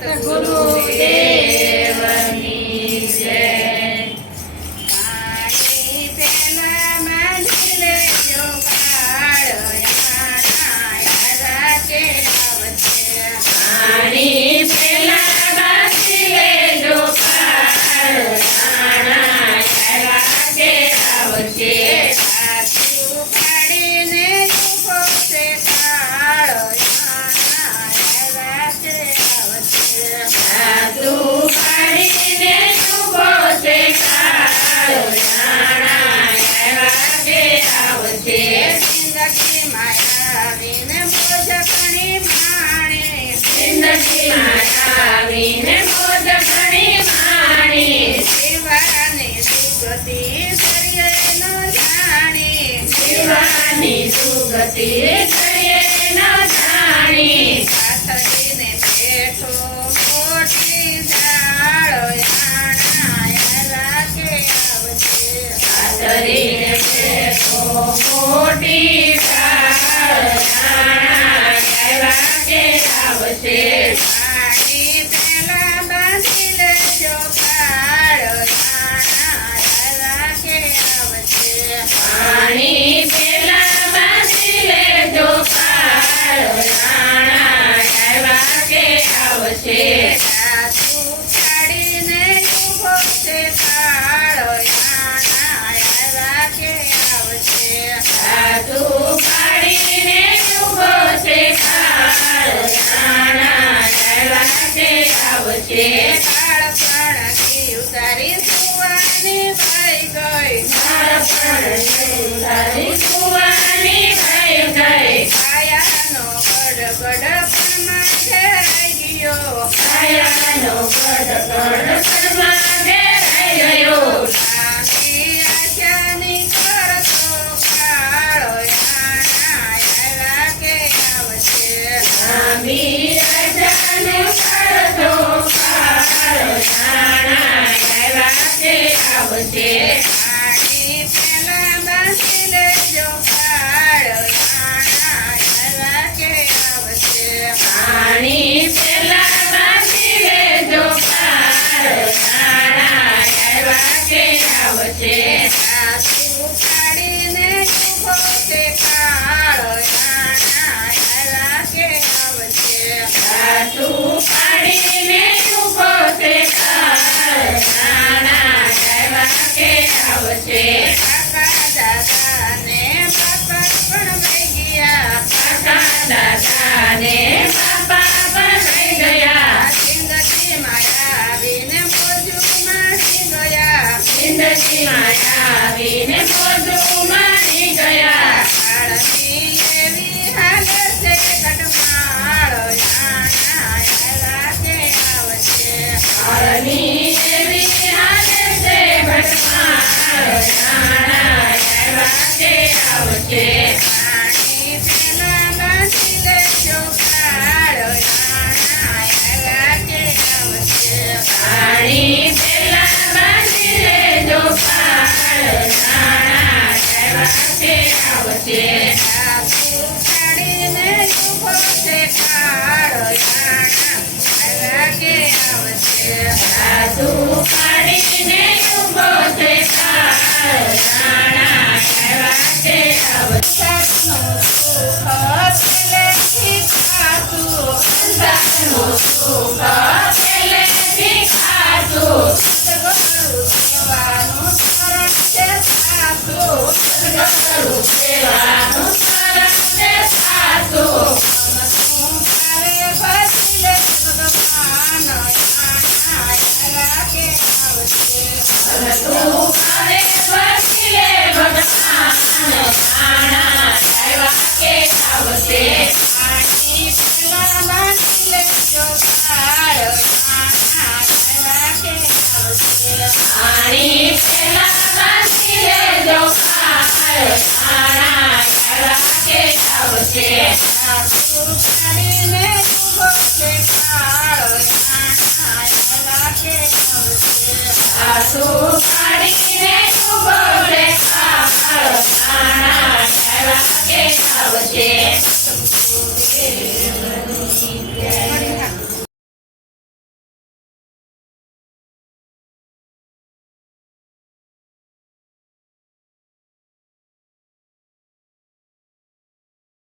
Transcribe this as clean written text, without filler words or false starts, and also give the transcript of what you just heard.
સતગુરુદેવની જય. પાણી પેલા માંડી લેજો કાળિયાના રાતે આવશે. પાણી પેલા માંડી લેજો કાળિયાના રાતે આવશે. સાચું પાડીને ઉભો છે કાળિયાના રાતે આવશે. સાચું પાડીને ઉભો છે કાળિયાના રાતે આવશે. જિંદગીમાં આવીને મોજ ઘણી માણી. જિંદગીમાં આવીને મોજ ઘણી માણી. જીવાની સુગતિ કરીએ ન જાણી. જીવાની સુગતિ કરીએ ન જાણી. પાથરીને બેઠો મોટી ઝાડોયાણા રાતે આવશે. પાથરીને બેઠો મોટી ઝાડોયાણા રાતે આવશે. પાણી પેલા બાંધી લેજો કાળિયાના રાતે આવશે. પાણી પેલા બાંધી લેજો કાળિયાના રાતે આવશે. સાચું પાડીને ઉભો છે કાળિયાના રાતે આવશે. સાચું પાડીને ઉભો છે કાળિયાના રાતે આવશે. બાળપણથી ઉતારી સુવાની થઈ ગઈ. બાળપણથી ઉતારી સુવાની થઈ ગઈ. કાયાનો ગડગડ પણમાં ઘેરાઈ ગયો. કાયાનો ગડગડ પણમાં ઘેરાઈ ગયો. લાંબી આશાની કરતો કાળિયાના રાતે આવશે. લાંબી આશાની કરતો કાળિયાના રાતે આવશે. પાણી પેલા બાંધી લેજો કાળિયાના રાતે આવશે. પાણી પેલા બાંધી લેજો કાળિયાના રાતે આવશે. સાચું પાડીને ઉભો છે કાળિયાના રાતે આવશે. સાચું પાડીને ઉભો છે કાળિયાના રાતે આવશે. કાકા દાદાને બાપા પણ વહી ગયા. કાકા દાદાને બાપા પણ વહી ગયા. જિંદગીમાં આવીને મોજું માણી ગયા. જિંદગીમાં આવીને મોજું માણી ગયા. કાળની એવી હાલે છે કાળિયાના રાતે આવશે. કાળની એવી હાલે છે કાળિયાના રાતે આવશે. પાણી પેલા બાંધી લેજો કાળિયાના રાતે આવશે. પાણી પેલા બાંધી લેજો કાળિયાના રાતે આવશે. સાચું પાડીને ઉભો છે કાળિયાના રાતે આવશે. સાચું પાડીને ઉભો છે કાળિયાના રાતે આવશે. સંસારનું સુખ પહેલેથી ખાધું. સંસારનું સુખ પહેલેથી ખાધું. સદગુરુ સેવાનું શરણ છે સાધું. સદગુરુ સેવાનું શરણ છે સાધું. મનનું ભાવે ભજી લે ભગવાન રાતે આવશે. મનનું ભાવે ભજી લે ભગવાન રાતે આવશે. પાણી પેલા બાંધી લેજો કાળિયાના રાતે આવશે. પાણી પેલા બાંધી લેજો કાળિયાના રાતે આવશે. સાચું પાડીને ઉભો છે કાળિયાના રાતે આવશે. સાચું પાડીને ઉભો છે કાળિયાના રાતે આવશે.